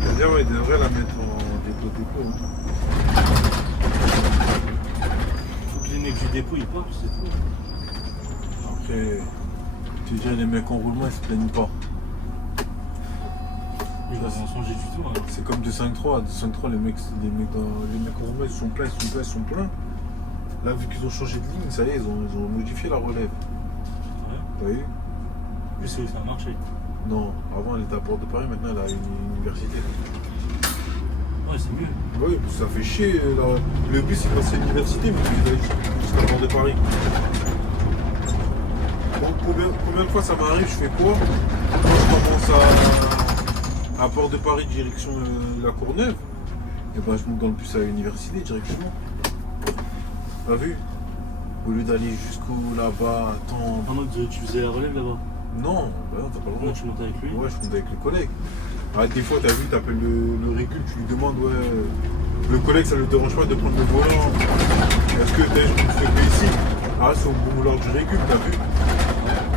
C'est-à-dire, ouais, il devrait la mettre en dépôt. Hein. Faut que les mecs du dépôt ils partent, c'est tout. Après, tu dis, les mecs en roulement, ils se plaignent pas. Ils vont en changer du tout. Hein. C'est comme de 5-3. De 5-3, les mecs en roulement, ils sont pleins, ils sont pleins. Là, vu qu'ils ont changé de ligne, ça y est, ils ont modifié la relève. Ouais. T'as vu? Plus c'est où ça a marché. Non, avant elle était à Porte de Paris, maintenant elle a une université. Ouais, c'est mieux. Oui, parce que ça fait chier. Là. Le bus il passe à l'université, mais il va jusqu'à Porte de Paris. Bon, combien de fois ça m'arrive, je fais quoi? Quand je commence à Porte de Paris, direction la Courneuve, et ben je monte dans le bus à l'université directement. T'as vu? Au lieu d'aller jusqu'au là-bas, attends. En mode tu faisais la relève là-bas. Non, bah non, t'as pas le droit. Moi tu montes avec lui. Ouais, je compte avec le collègue. Ah, des fois, t'as vu, t'appelles le régul, tu lui demandes, ouais, le collègue, ça le dérange pas de prendre le volant. Est-ce que je me fais payer ici? Ah, c'est au bon vouloir du régul, t'as vu?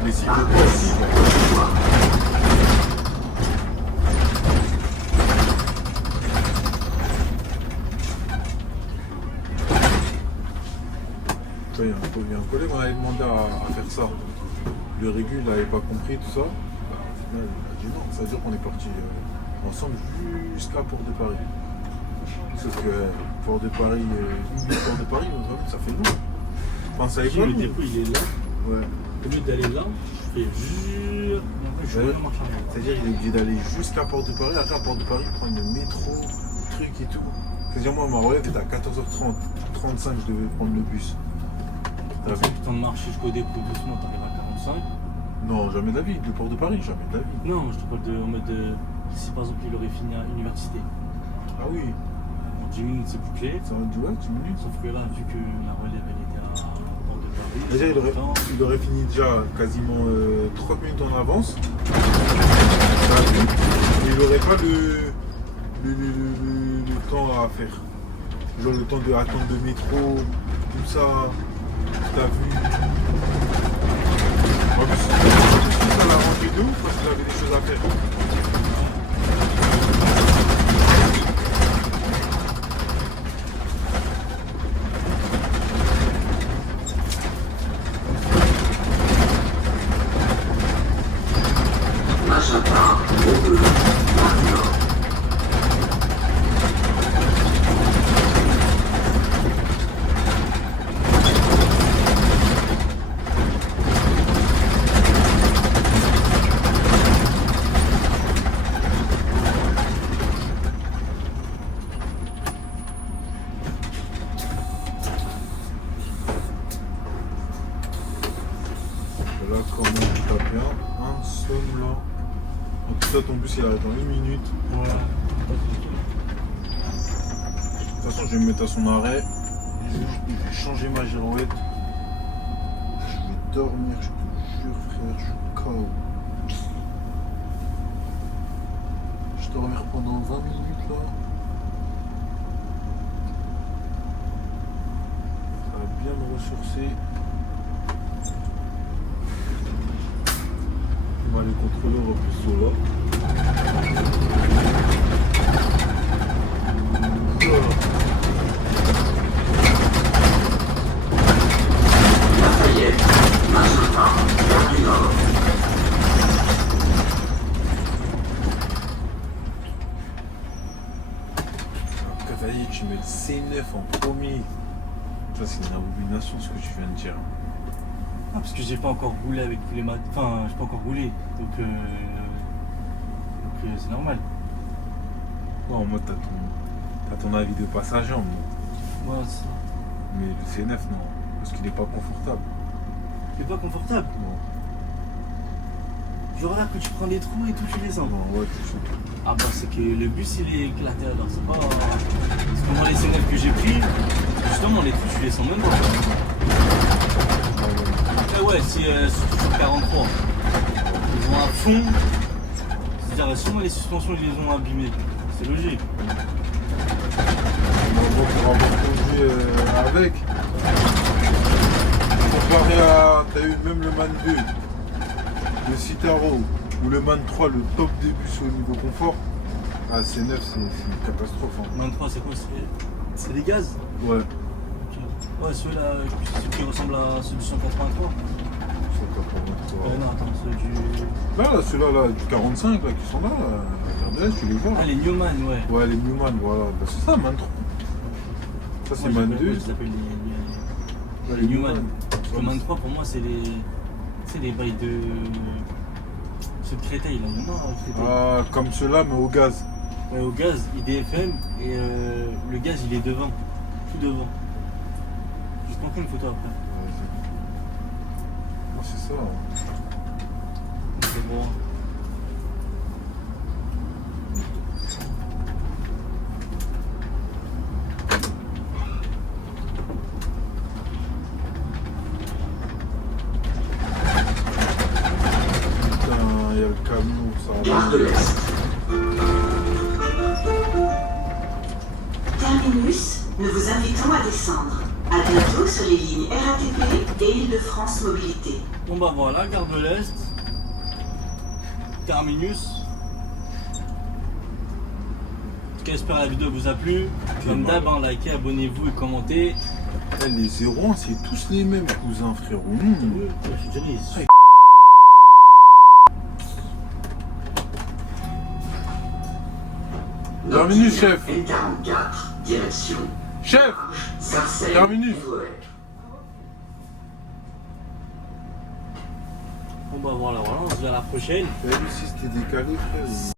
Mais s'il veut pas ici, il y a un collègue, on avait demandé à faire ça. Le régul n'avait pas compris tout ça. Il a dit non, ça veut dire qu'on est parti ensemble jusqu'à Porte de Paris. Sauf que Porte de Paris, Porte de Paris, ça fait loin. Enfin, ça Si est le pas dépôt il est là, Ouais. au lieu d'aller là, je fais jure. Je Ouais. vais marcher arrière. C'est-à-dire il est obligé d'aller jusqu'à Porte de Paris, après à Porte de Paris, prendre le métro, truc et tout. C'est-à-dire moi, ma relève était à 14h30, 35, je devais prendre le bus. T'as vu? Le temps de marcher jusqu'au dépôt doucement, t'arrives à 45. Non, jamais de la vie. Le Port de Paris, jamais de la vie. Non, je te parle en mode si par exemple il aurait fini à l'université. Ah oui, En 10 minutes c'est bouclé. ça va être 10 minutes. Sauf que là, vu que la relève elle était à Porte de Paris. Déjà, temps, il aurait fini déjà quasiment 30 minutes en avance. T'as vu? Et il n'aurait pas le temps à faire. Genre le temps d'attendre le métro, tout ça. T'as vu? En plus, ça l'a rangé de ouf parce qu'il avait des choses à faire. Magenta, au bleu, Paris Nord. Là, quand même, tu tapes bien. Un somme là. En tout cas, ton bus il arrête en 1 minute. voilà. De toute façon, je vais me mettre à son arrêt. Je vais changer ma girouette. Je vais dormir, je te jure, frère, je suis KO. Je vais dormir pendant 20 minutes là. Ça va bien me ressourcer. On va aller contrôler au plus solo. Lafayette, Magenta, Paris Nord. Quand t'as dit tu mets le C9 en premier, ça c'est une abomination ce que tu viens de dire. Ah, parce que j'ai pas encore roulé avec tous les matins. Enfin, j'ai pas encore roulé. Donc c'est normal. Ouais, en mode t'as ton avis de passager en mode. Moi, c'est Mais le C9 non, parce qu'il n'est pas confortable. pas confortable. Non, Genre là, que tu prends des trous et tout, tu descends. non, ouais, tu sais. Ah bah c'est que le bus il est éclaté alors c'est pas. Parce que moi les scénarios que j'ai pris, justement les trous tu les sens même pas. Ah ouais, si surtout sur 43. Ils vont à fond. C'est-à-dire sûrement les suspensions ils les ont abîmées. C'est logique. Pour avoir conduit avec, comparé à, t'as eu même le Man 2, le Citaro ou le Man 3, le top des bus au niveau confort, ah, C9 c'est une catastrophe. Hein. Man 3 c'est quoi c'est C'est des gaz. Ouais. Ouais, ceux-là, ceux qui ressemblent à ceux du 183. Non, attends, ceux du. Là, ceux-là, là, du 45, là, qui sont là, RDS, tu les vois. Ah, les Newman, ouais. Ouais, les Newman, voilà. Bah, c'est ça, Man 3. Ça, c'est Moi, Man 2. ils s'appellent les Newman. Parce que Man 3, pour moi, c'est les. C'est les bails de. Ceux de Créteil, là. Non, Créteil. Ah, comme ceux-là, mais au gaz. Ouais, au gaz, IDFM, et le gaz, il est devant. Tout devant. Je te montrer une photo après. Ah, c'est ça. C'est bon. Putain, il y a le camion, ça. Gare de l'Est. Terminus, nous vous invitons à descendre. À bientôt sur les lignes RATP et Île-de-France Mobilité. Bon bah voilà, gare de l'Est. Terminus. En tout cas, j'espère que la vidéo vous a plu. Comme d'hab, hein, likez, abonnez-vous et commentez. Eh, les 01, c'est tous les mêmes, cousins, frérot. Je suis déjà Terminus, chef. N44, direction. Chef. Sarcelles. Terminus. Bon bah voilà, on se dit à la prochaine. T'as vu si c'était décalé, frère.